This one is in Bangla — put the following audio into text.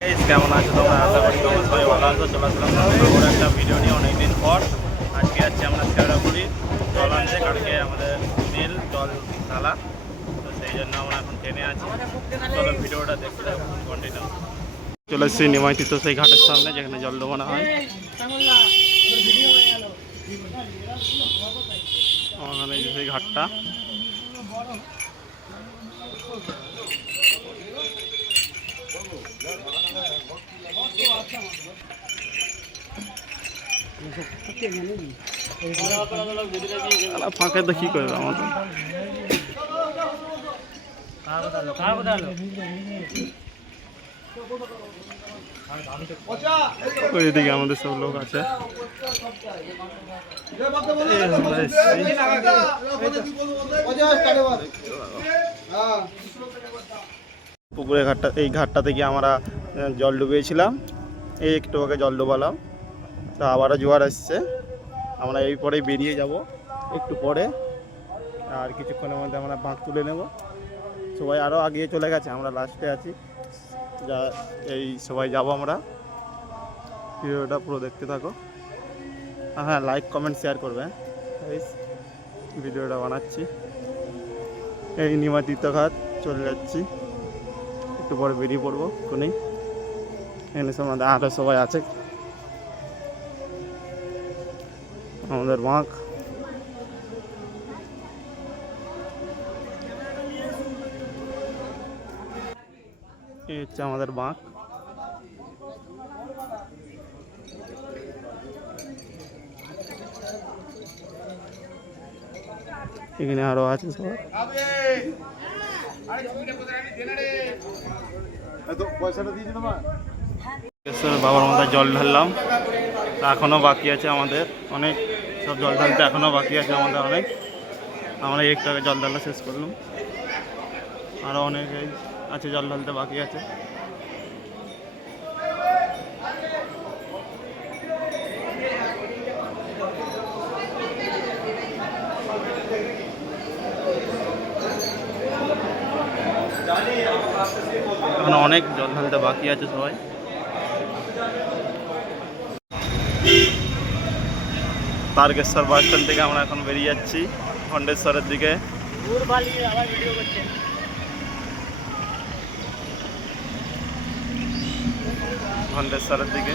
কেমন আছো তোমরা? আশা করি তোমরা সবাই ভালো আছো। চলে আসলাম নতুন একটা ভিডিও নিয়ে অনেকদিন পর। আজকে যাচ্ছি আমরা শেওড়াফুলি জল আনতে, কালকে আমাদের নীল জল ঢালা, তো সেই জন্য আমরা এখন ট্রেনে আছি। চলো ভিডিওটা দেখতে কন্টিনিউ। চলে এসেছি নিমাইতিত সেই ঘাটের সামনে যেখানে জল ডোবানো হয়। ওখানে যে সেই ঘাটটা, ফাঁকে তো কি করবে আমাদের। ওইদিকে আমাদের সব লোক আছে। পুকুরের ঘাটটা, এই ঘাটটা থেকে আমরা জল ডুবিয়েছিলাম। এই একটু আগে জল ডোবালাম, তা আবারও জোয়ার আসছে। আমরা এই পরেই বেরিয়ে যাব একটু পরে, আর কিছুক্ষণের মধ্যে আমরা বাঁক তুলে নেব। সবাই আরও আগিয়ে চলে গেছে, আমরা লাস্টে আছি। যা এই সবাই যাব আমরা। ভিডিওটা পুরো দেখতে থাকো। হ্যাঁ, লাইক কমেন্ট শেয়ার করবে। এই ভিডিওটা বানাচ্ছি। এই নিমাতিত ঘাট চলে যাচ্ছি, একটু পরে বেরিয়ে পড়বো। কোনেই এনে সমাজ আরও সবাই আছে। আমাদের বাঁক, এই হচ্ছে আমাদের বাঁক। এখানে আরো আছে সবাই। বাবার মাথায় জল ঢাললাম, এখনো বাকি আছে আমাদের অনেক। সব জল ঢালতে এখনো বাকি আছে আমাদের অনেক। আমরা একটু আগে জল ঢালা শেষ করলাম, আরো অনেক আছে জল ঢালতে বাকি আছে। এখন অনেক জল ঢালতে বাকি আছে সবাই। তারকেশ্বর বাস স্ট্যান্ড থেকে আমরা এখন বেরিয়ে যাচ্ছি খন্ডেশ্বরের দিকে। খন্ডেশ্বরের দিকে